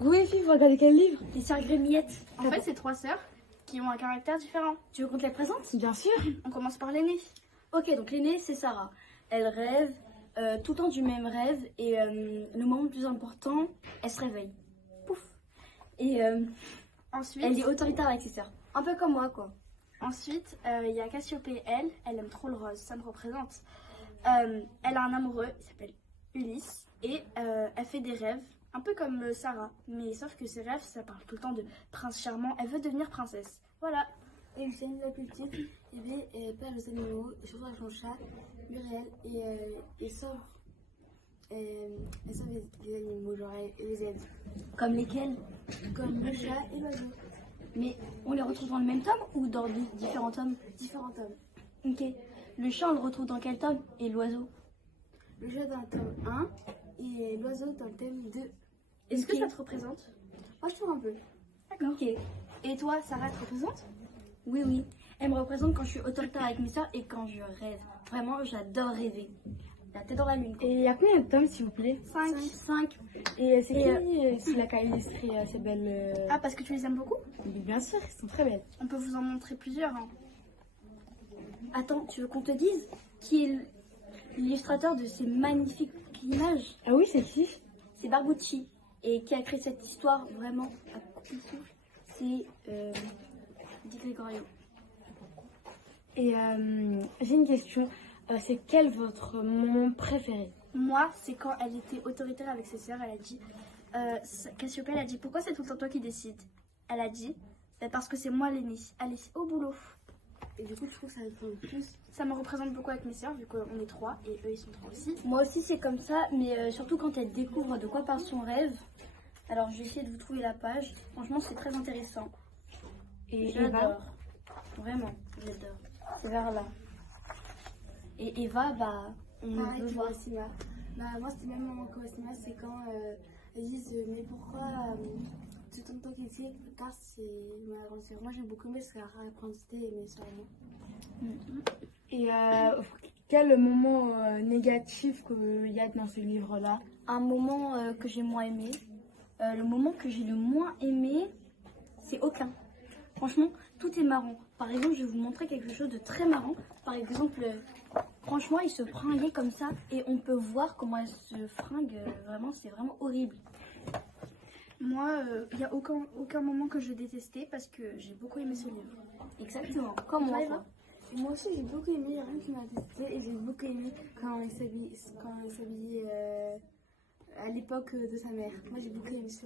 Oui, fille, vous regardez quel livre? Les sœurs Grémillettes. En fait, c'est 3 sœurs qui ont un caractère différent. Tu veux qu'on te les présente? Bien sûr. On commence par l'aînée. Ok, donc l'aînée, c'est Sarah. Elle rêve tout le temps du même rêve et le moment le plus important, elle se réveille. Pouf. Et ensuite, elle est autoritaire avec ses sœurs. Un peu comme moi, quoi. Ensuite, il y a Cassiopée, elle aime trop le rose, ça me représente. Elle a un amoureux, il s'appelle Ulysse, et elle fait des rêves, un peu comme Sarah, mais sauf que ses rêves, ça parle tout le temps de prince charmant, elle veut devenir princesse. Voilà. Et Lucien, la plus petite, elle perd les animaux, surtout avec son chat, Muriel, et sauve, les animaux, genre elle les aide. Comme lesquels? Comme le chat et l'oiseau. Mais on les retrouve dans le même tome ou dans différents tomes? Différents tomes. Ok. Le chat, on le retrouve dans quel tome? Et l'oiseau? Le chat dans le tome 1 et l'oiseau dans le tome 2. Est-ce que ça te représente? Moi, je trouve un peu. D'accord. Ok. Et toi, Sarah te représente? Oui, oui. Elle me représente quand je suis autoritaire avec mes soeurs et quand je rêve. Vraiment, j'adore rêver. La tête dans la lune. Et il y a combien de tomes, s'il vous plaît? 5. Et c'est qui si la illustré ces belles... Ah, parce que tu les aimes beaucoup? Oui, bien sûr, elles sont très belles. On peut vous en montrer plusieurs. Hein. Attends, tu veux qu'on te dise qui est l'illustrateur de ces magnifiques images? Ah oui, c'est qui? C'est Barbucci. Et qui a créé cette histoire vraiment à couper le souffle, c'est Di Gregorio. Et j'ai une question. C'est quel votre moment préféré? Moi, c'est quand elle était autoritaire avec ses sœurs. Elle a dit, Cassiopée, elle a dit, pourquoi c'est tout le temps toi qui décides? Elle a dit, parce que c'est moi l'aînée. Allez, au boulot. Et du coup, je trouve que ça représente plus. Ça me représente beaucoup avec mes sœurs, vu qu'on est 3 et eux ils sont 3 aussi. Moi aussi, c'est comme ça, mais surtout quand elle découvre de quoi parle son rêve. Alors, je vais essayer de vous trouver la page. Franchement, c'est très intéressant. Et j'adore. Vraiment, j'adore. C'est vers là. Et Eva, bah, on Pareil, veut tu voir. vois, Sima. Bah, moi, c'était même moment que Sima, c'est quand elles disent mais pourquoi tout le temps qu'il dit car c'est ma grande sœur. Moi, j'ai beaucoup aimé parce qu'elle a appris et mes soeurs et moi. Et quel moment négatif qu'il y a dans ce livre-là? Un moment que j'ai moins aimé. Le moment que j'ai le moins aimé, c'est aucun. Franchement, tout est marrant. Par exemple, je vais vous montrer quelque chose de très marrant. Par exemple, franchement, il se fringuait comme ça et on peut voir comment elle se fringue. Vraiment, c'est vraiment horrible. Moi, il n'y a aucun moment que je détestais parce que j'ai beaucoup aimé ce livre. Exactement, comme moi. Quoi. Et moi aussi, j'ai beaucoup aimé, il n'y a rien qui m'a détesté et j'ai beaucoup aimé quand elle s'habillait à l'époque de sa mère. Moi, j'ai beaucoup aimé ce